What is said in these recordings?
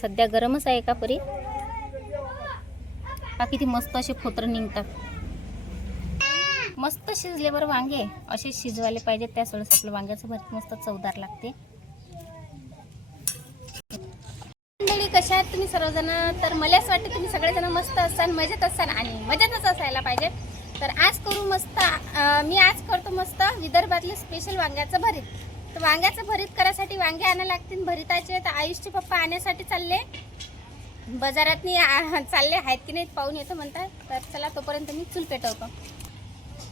सध्या गरमच आहे का परी? का किती मस्त असे खोत्र निघतात. मस्त शिजल्यावर वांगे. असे शिजवायला पाहिजे त्याच वेळेस आपलं वांग्याचं भरत मस्त चवदार लागते. मंडळी कशा आहात तुम्ही सर्वजण? तर मला असं वाटतं तुम्ही सगळेजण मस्त असाल मजेत असाल आणि मजेतच असायला पाहिजे. तर आज करू मस्त मी आज करतो मस्त विदर्भातले स्पेशल वांग्याचं भरीत. तर वांग्याचं भरीत करायसाठी वांगे आणायला लागतील. भरीताचे तर आयुषचे पप्पा आणण्यासाठी चालले. बाजारात चालले आहेत की नाही पाहून येतो म्हणतात. तर चला तोपर्यंत मी चूल पेटवतो.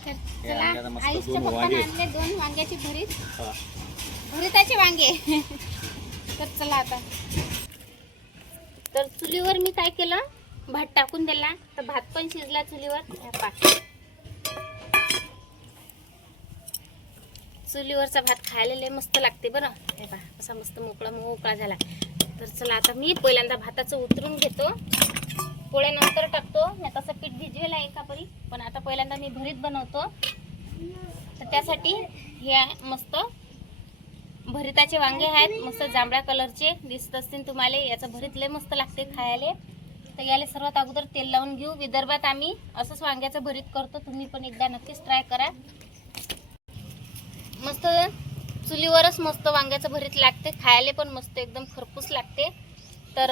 तर चला आयुषच्या दोन पप्पाने. आणले दोन वांग्याची भरीत. भरीताचे वांगे. तर चला आता. तर चुलीवर मी काय केलं? भात टाकून दिला. तर भात पण शिजला चुलीवर ह्या पा चुलीवरचा भात खायला लय मस्त लागते बरं. हे पा असा मस्त मोकळा मोकळा झाला. तर चला आता मी पहिल्यांदा भाताचं उतरून घेतो. पोळ्यानंतर टाकतो. मी तसं पीठ भिजवेल आहे का परी पण आता पहिल्यांदा मी भरीत बनवतो. तर त्यासाठी हे मस्त. भरिताचे वांगे आहेत मस्त जांभळ्या कलरचे. दिसत असतील तुम्हाला याचं भरीत लय मस्त लागते खायला. तर याला सर्वात अगोदर तेल लावून घेऊ. विदर्भात आम्ही असंच वांग्याचं भरीत करतो. तुम्ही पण एकदा नक्कीच ट्राय करा. मस्त चुलीवरच मस्त वांग्याचं भरीत लागते. खायला पण मस्त एकदम खरपूस लागते. तर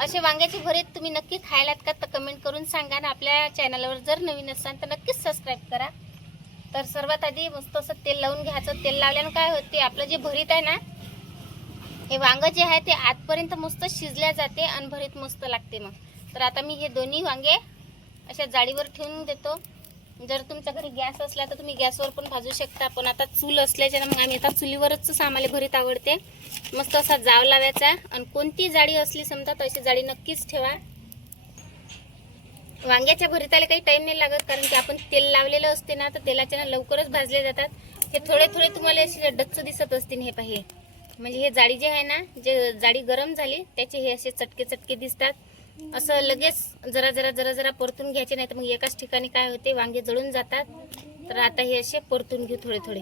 असे वांग्याची भरीत तुम्ही नक्की खायलात का तर कमेंट करून सांगा ना. आपल्या चॅनलवर जर नवीन असाल तर नक्कीच सबस्क्राईब करा. तर सर्वात आधी मस्त असं तेल लावून घ्यायचं. तेल लावल्यानं काय होते आपलं जे भरीत आहे ना हे वांगं जे आहे ते आतपर्यंत मस्त शिजल्या जाते आणि भरीत मस्त लागते मग. तर आता मी हे दोन्ही वांगे अशा जाळीवर ठेवून देतो. जर तुमच्या घरी गॅस असला तर तुम्ही गॅसवर पण भाजू शकता. पण आता चूल असल्याच्यानं मग आम्ही आता चुलीवरच आम्हाला भरीत आवडते. मस्त असा जाव लावायचा. आणि कोणती जाळी असली समजा तशी जाळी नक्कीच ठेवा. वांग्याच्या भरीताला काही टाईम नाही लागत कारण की आपण तेल लावलेलं असते ना तर तेलाच्या लवकरच भाजले जातात. हे थोडे थोडे तुम्हाला असे डच्च दिसत असतील हे पाहिजे म्हणजे हे जाळी जे आहे ना जे जाळी गरम झाली त्याचे हे असे चटके चटके दिसतात. असं लगेच जरा जरा जरा जरा परतून घ्यायचे नाही तर मग एकाच ठिकाणी काय होते वांगे जळून जातात. तर आता हे असे परतून घेऊ थोडे थोडे.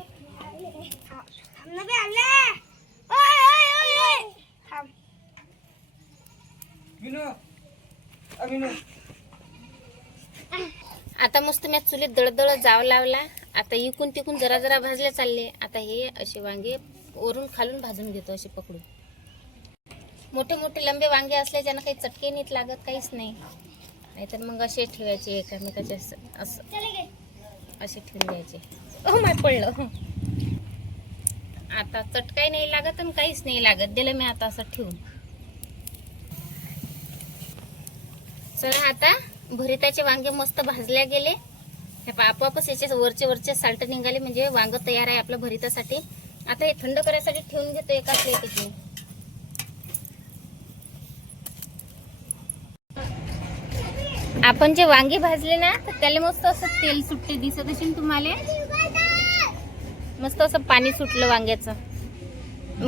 आता मस्त मी चुलीत दळदळ जाव लावला. आता इकून तिकून जरा जरा भाजले चालले. आता हे असे वांगे वरून खालून भाजून घेतो असे पकडून. मोठे मोठे लंबे वांगे असल्याच्यानं काही चटके नीट लागत काहीच नाही. नाहीतर मग असे ठेवायचे एकामेकाचे असं असं. असे ठेवून द्यायचे. हो माय पडलं. आता चटकाही नाही लागत आणि काहीच नाही लागत. दिलं मी आता असं ठेवून. चला आता भरिताचे वांगे मस्त भाजल्या गेले. हे आपोआपच याचे वरचे वरचे साल्ट निघाले. म्हणजे वांग तयार आहे आपलं भरितासाठी. आता हे थंड करायसाठी ठेवून घेतो एका प्लेटीत आपण जे वांगे भाजले ना तर त्याला मस्त असं तेल सुटते दिसत असेल तुम्हाला? मस्त असं पाणी सुटलं वांग्याचं.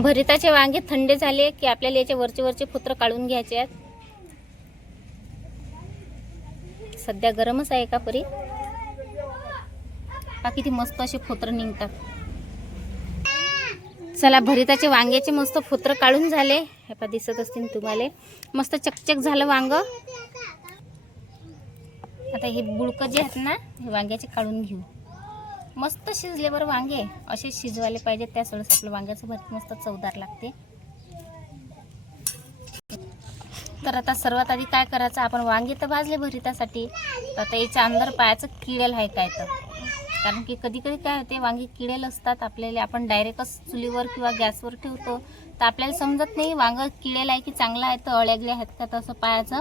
भरिताचे वांगे थंड झाले की आपल्याला याचे वरचे वरचे फुत्र काढून घ्यायचे आहेत. सध्या गरमच आहे का परी? बाकी ती मस्त असे फोत्र निघतात. चला भरिताचे वांग्याचे मस्त फोत्र काढून झाले. हे पा दिसत असतील तुम्हाला. मस्त चकचक झालं वांग. आता हे बुळकं जे आहेत ना हे वांग्याचे काढून घेऊ. मस्त शिजले वांगे असे शिजवायला पाहिजे त्या सोडस आपलं वांग्याचं भरत मस्त चवदार लागते. तर आता सर्वात आधी काय करायचं आपण वांगे तर भाजले भरितासाठी तर आता याच्या अंदर पायाचं किडेल आहे काय तर. कारण की कधी कधी काय होते वांगे किडेल असतात आपल्याला आपण डायरेक्टच चुलीवर किंवा गॅसवर ठेवतो तर आपल्याला समजत नाही वांग किडेल आहे की चांगलं आहे तर अळ्या आहेत का तसं पायाचं.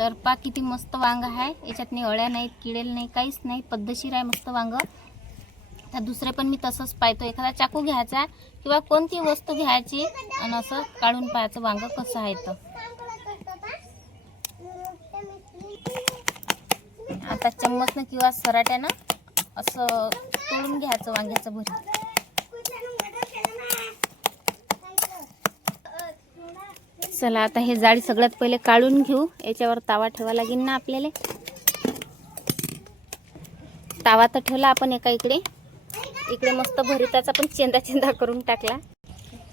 तर पा किती मस्त वांग आहे. याच्यात नाही अळ्या नाहीत किडेल नाही काहीच नाही. पद्धतशीर आहे मस्त वांग. तर दुसरे पण मी तसंच पाहतो. एखादा चाकू घ्यायचा किंवा कोणती वस्तू घ्यायची आणि असं काढून पाहायचं वांग कसं आहे तर. आता चम्मचनं किंवा सराट्यानं असं तोडून घ्यायचं वांग्याचं भरी चला आता हे जाळी सगळ्यात पहिले काढून घेऊ. याच्यावर तावा ठेवा लागेल ना आपल्याला. तावा तर ठेवला आपण एका इकडे. इकडे मस्त भरिताचा पण चेंदा चेंदा करून टाकला.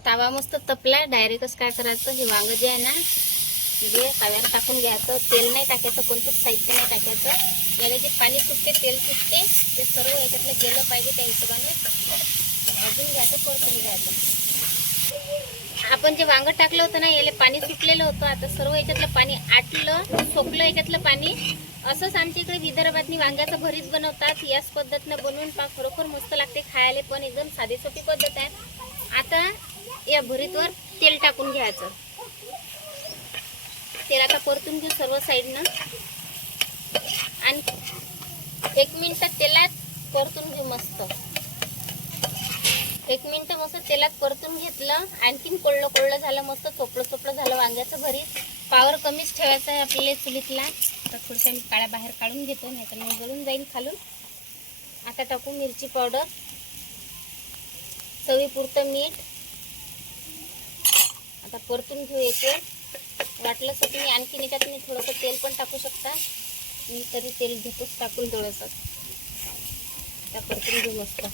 तावा मस्त तपला. डायरेक्टच काय करायचं? हे वांग जे आहे ना जे तव्यावर टाकून घ्यायचं. तेल नाही टाकायचं कोणतंच साहित्य नाही टाकायचं. याला जे पाणी सुटते तेल सुटते. ते सर्व याच्यातलं गेलं पाहिजे त्या हिशोबाने. भाजून घ्यायचं परतून घ्यायचं. आपण जे वांग टाकलं होतं ना याला पाणी सुटलेलं होतं. आता सर्व याच्यातलं पाणी आटलं सोपलं याच्यातलं पाणी. असंच आमच्या इकडे विदर्भातनी वांग्याचं भरीत बनवतात. याच पद्धतीनं बनवून पा खरोखर मस्त लागते खायला पण. एकदम साधी सोपी पद्धत आहे. आता या भरीतवर तेल टाकून घ्यायचं. तेल आता परतून घेऊ सर्व साईडनं. आणि एक मिनिट तेलात परतून घेऊ मस्त. एक मिनटं मस्त तेलात परतून घेतलं. आणखीन कोळलं कोळलं झालं मस्त चोपलं चोपलं झालं वांग्याचं भरीत. पावर कमीच ठेवायचं आहे आपल्याला चुलीतला. तर थोड्याशा मी काळ्या बाहेर काढून घेतो नाही तर मग जळून जाईल खालून. आता टाकू मिरची पावडर. चवीपुरतं मीठ. आता परतून घेऊ याचे वाटलं तर तुम्ही आणखीन याच्यात मी थोडंसं तेल पण टाकू शकता. मी तरी तेल घेतोच टाकून थोडंसं. आता परतून घेऊ मस्त.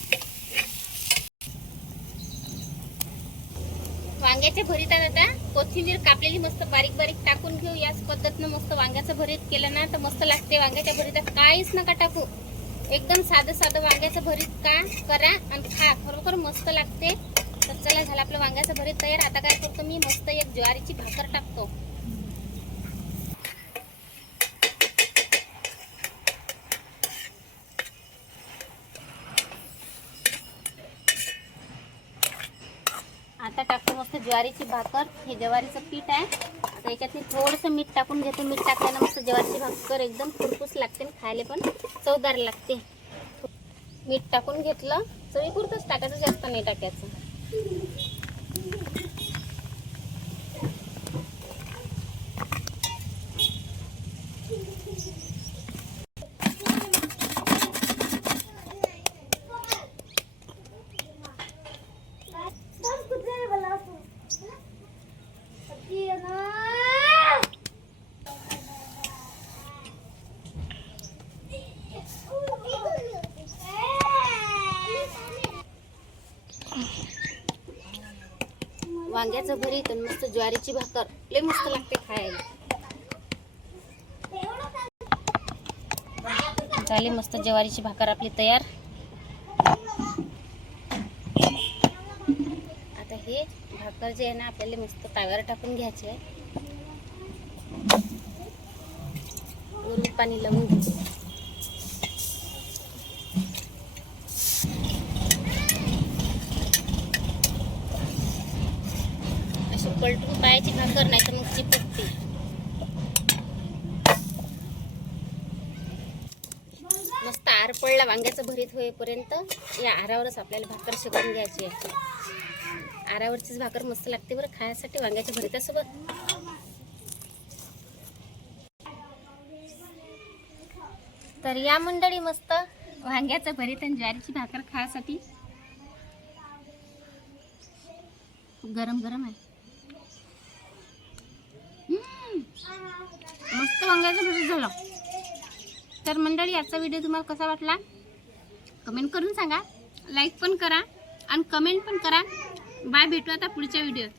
वांग्याच्या भरीतात आता कोथिंबीर कापलेली मस्त बारीक बारीक टाकून घेऊ. याच पद्धतीनं मस्त वांग्याचं भरीत केलं ना तर मस्त लागते वांग्याच्या भरीतात काहीच नका टाकू. एकदम साधं साधं वांग्याचं भरीत का करा आणि खा. खरोखर मस्त लागते. तर चला झालं आपलं वांग्याचं भरीत तयार. आता काय करतो मी? मस्त एक ज्वारीची भाकर टाकतो आता टाकतो मस्त ज्वारीची भाकर. हे ज्वारीचं पीठ आहे. आता याच्यात मी थोडंसं मीठ टाकून घेतो. मीठ टाकल्यानं मस्त ज्वारीची भाकर एकदम खुरपूस लागते आणि खायला पण चवदार लागते. मीठ टाकून घेतलं. चवीपुरतंच टाकायचं जास्त नाही टाकायचं. वांग्याचं भरीत आणि मस्त ज्वारीची भाकर. लय मस्त लागते खायला. झाली मस्त ज्वारीची भाकर आपली तयार. आता हे भाकर जे आहे ना आपल्याला मस्त ताव्यावर टाकून घ्यायचे आहे वरून पाणी लावून घ्यायचं पलटून पायाची भाकर नाही तर मग चिपकते. मस्त आर पडला वांग्याचं भरीत होईपर्यंत या आरावरच आपल्याला भाकर शिकवून घ्यायची आहे. आरावरचीच भाकर मस्त लागते बरं खायसाठी वांग्याच्या भरीतासोबत. तर या मंडळी मस्त वांग्याचं भरीत आणि ज्वारीची भाकर खाण्यासाठी गरम गरम आहे. मस्त वांग्याचं भरीत झालं. तर मंडळी आजचा व्हिडिओ तुम्हाला कसा वाटला? कमेंट करून सांगा. लाईक पण करा आणि कमेंट पण करा. बाय भेटू आता पुढच्या व्हिडिओत